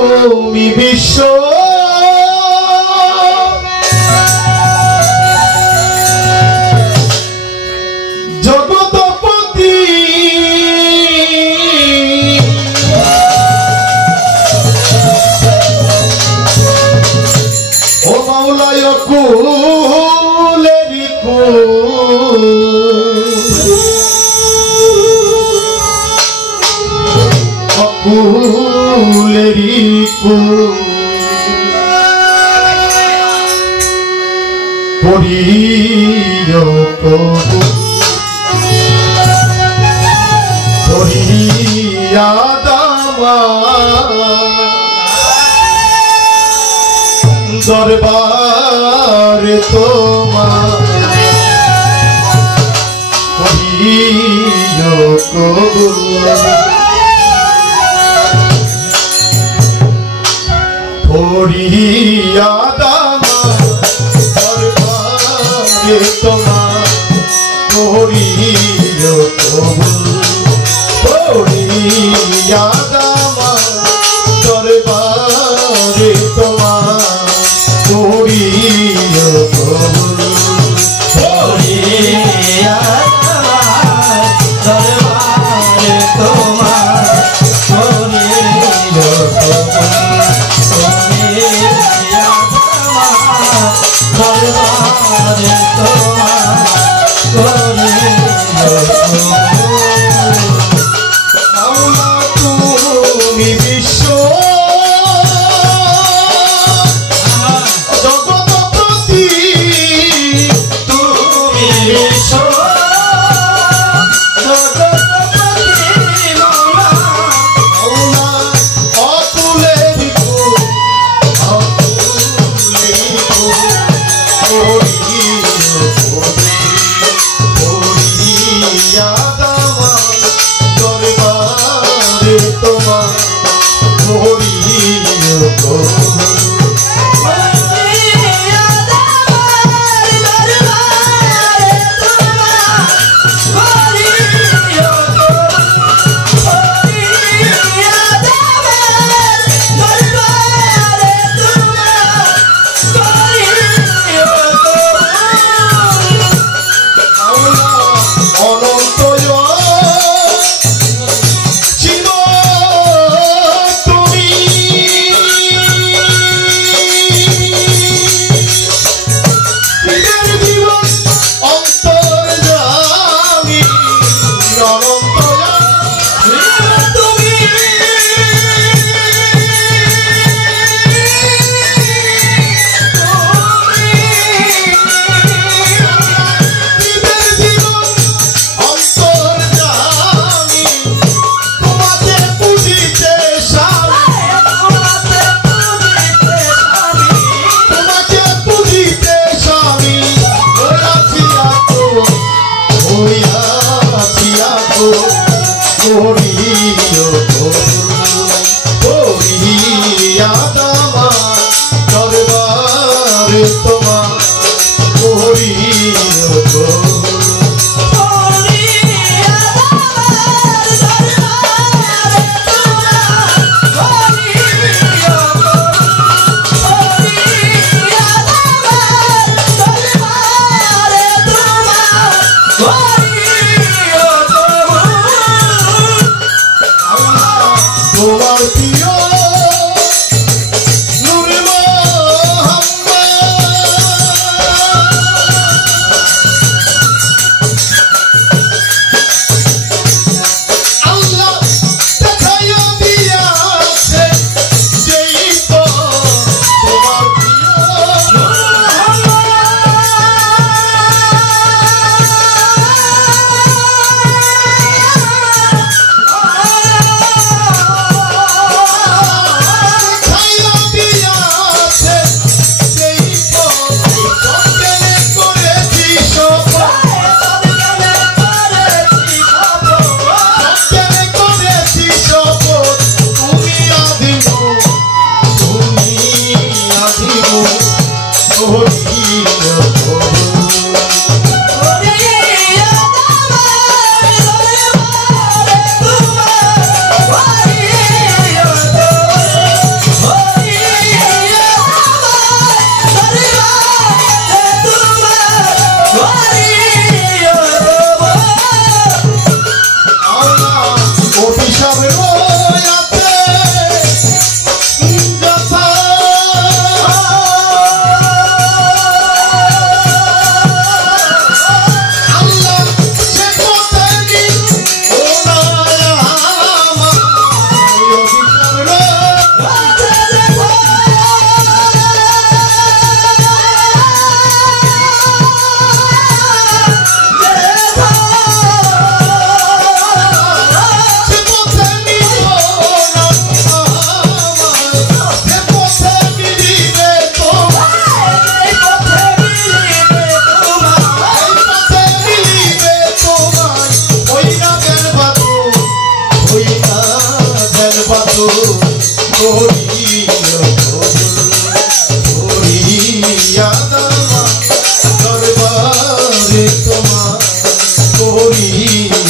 তুমি বিশ্ব জগৎপতি ও মাওলায় কুলেরি কুল কুলেরি কুল করিও কবুল করিয়া দামা দরবার তোমার করিও কবুল করিয়া দামা দরবারে তোমার করিও কবুল করিয়া দামা দরবারে তোমার করিও কবুল করিয়া দামা দরবারে তোমার করিও কবুল দরবারে তোমার করিও কবুল করিয়া দাও দরবারে তোমার করিও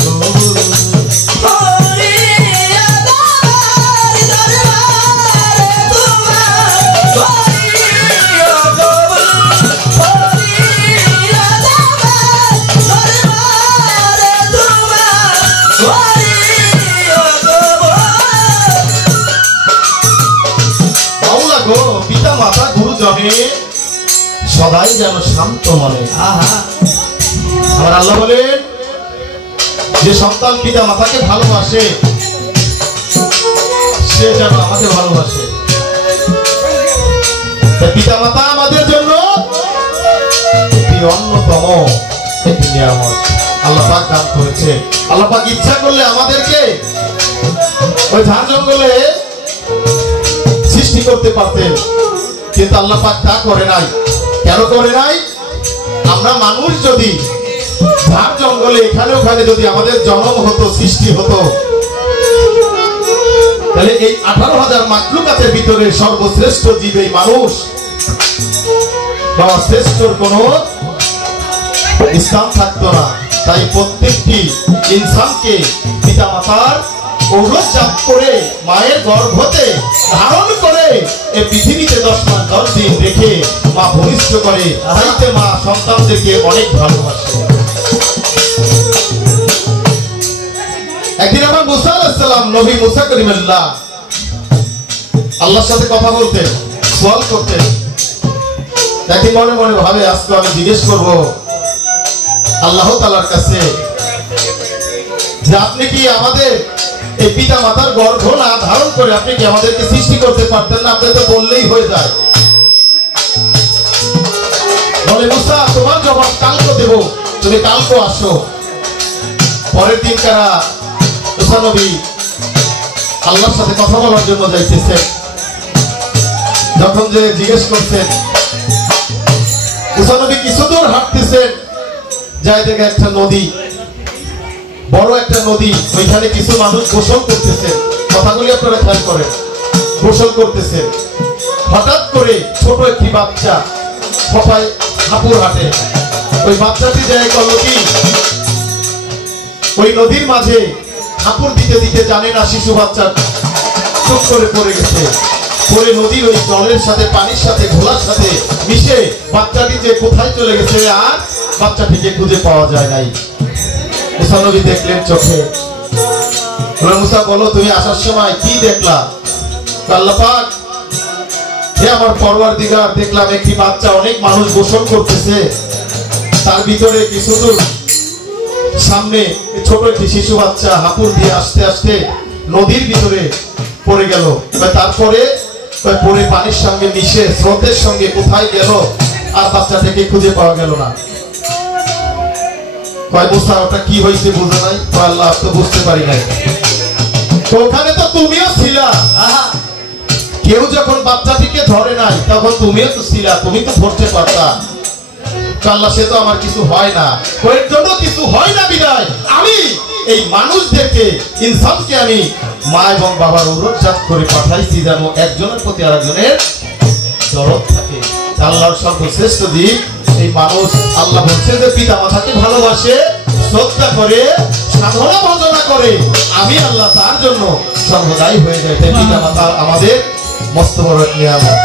কবুল পিতা মাতা গুরুজনে সদাই যেন শান্ত মনে। আমার আল্লাহ বলেন যে সন্তান পিতা মাতাকে ভালোবাসে সে যেন আমাকে ভালোবাসে। পিতা মাতা আমাদের জন্য একটি অন্যতম একটি নিয়ামত আল্লাহ পাক দান করেছে। আল্লাহ পাক ইচ্ছা করলে আমাদেরকে ওই ঝাড় জঙ্গলে সৃষ্টি করতে পারতেন, কিন্তু আল্লাহ পাক তা করে নাই। কেন করে নাই? আমরা মানুষ যদি ঝাড় জঙ্গলে এখানে ওখানে যদি আমাদের জন্ম হতো, সৃষ্টি হতো, তাহলে এই 18,000 মাখলুকাতের ভিতরে সর্বশ্রেষ্ঠ জীব এই মানুষ, শ্রেষ্ঠর কোন স্থান থাকতো না। তাই প্রত্যেকটি ইনসানকে পিতা মাতার ঔরজাত করে মায়ের গর্ভতে ধারণ করে এই পৃথিবীতে 10 মাস 10 দিন রেখে মা ভূমিষ্ঠ করে। তাইতে মা সন্তানদেরকে অনেক ভালোবাসে। একদিন আমার মুসা আলাইহিস সালাম, নবী মুসা করিমুল্লাহ আল্লাহর সাথে কথা বলতেন, সওয়াল করতেন। দেখি মনে মনে ভাবে আজকে আমি জিজ্ঞেস করব আল্লাহ তাআলার কাছে যে আপনি কি আমাদের এই পিতা মাতার গর্ভ না ধারণ করে আপনি কি আমাদেরকে সৃষ্টি করতে পারতেন না? আপনি তো বললেই হয়ে যায়। বলে মুসা তোমার জবাব কালকে দেব, তুমি কালকে আসো। পরের দিন কারা মুসা নবী আল্লাহর সাথে কথা বলার জন্য যাইতেছেন। যখন যে জিজ্ঞেস করছেন, মুসা নবী কিছু দূর হাঁটতেছেন, যাই দেখে একটা নদী, বড় একটা নদী, ওইখানে কিছু মানুষ গোসল করতেছেন। কথাগুলি আপনারা খেয়াল করেন, গোসল করতেছেন। হঠাৎ করে ছোট একটি বাচ্চা কোথায় হাঁপুর হাঁটে, ওই বাচ্চাটি যায় করলো কি, ওই নদীর মাঝে হাঁপুর দিতে দিতে জানে না শিশু বাচ্চা চুপ করে পড়ে গেছে। পরে নদীর ওই জলের সাথে পানির সাথে ঘোলার সাথে মিশে বাচ্চাটি যে কোথায় চলে গেছে আর বাচ্চাটিকে খুঁজে পাওয়া যায় নাই। মুসা নবী দেখলেন চোখে। মুসা বলো তুমি আসার সময় কি দেখলা? আল্লাহ পাক, হে আমার পরওয়ারদিগার, দেখলাম একটি বাচ্চা, অনেক মানুষ গোসল করতেছে, তার ভিতরে কিছু দূর সামনে ছোট একটি শিশু বাচ্চা হাঁপুর দিয়ে আস্তে আস্তে নদীর ভিতরে পড়ে গেল। তারপরে পরে পানির সঙ্গে মিশে স্রোতের সঙ্গে কোথায় গেল আর বাচ্চাটাকে খুঁজে পাওয়া গেল না। কয় মুসা ওটা কি হয়েছে বুঝে নাই? আল্লাহ তো বুঝতে পারি নাই। তো ওখানে তো তুমিও ছিলা, কেউ যখন বাচ্চাটিকে ধরে নাই তখন তুমিও তো ছিলা, তুমি তো ধরতে পারতা। আল্লাহ সে তো আমার কিছু হয় না, ওর জন্য কিছু হয় না বিদায় আমি এই মানুষদেরকে ইনসানকে আমি মা এবং বাবার অনুরোধ করে পাঠাইছি যেন একজনের প্রতি আরেকজনের দরদ থাকে। আল্লাহর সর্বশ্রেষ্ঠ দিক এই মানুষ। আল্লাহ বলছে যে পিতা মাতাকে ভালোবাসে, শ্রদ্ধা করে, সাধনা ভজনা করে, আমি আল্লাহ তার জন্য সর্বদাই হয়ে যায়। তাই পিতা মাতা আমাদের মস্ত বড় নিয়ামত।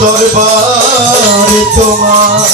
দরবারে তোমার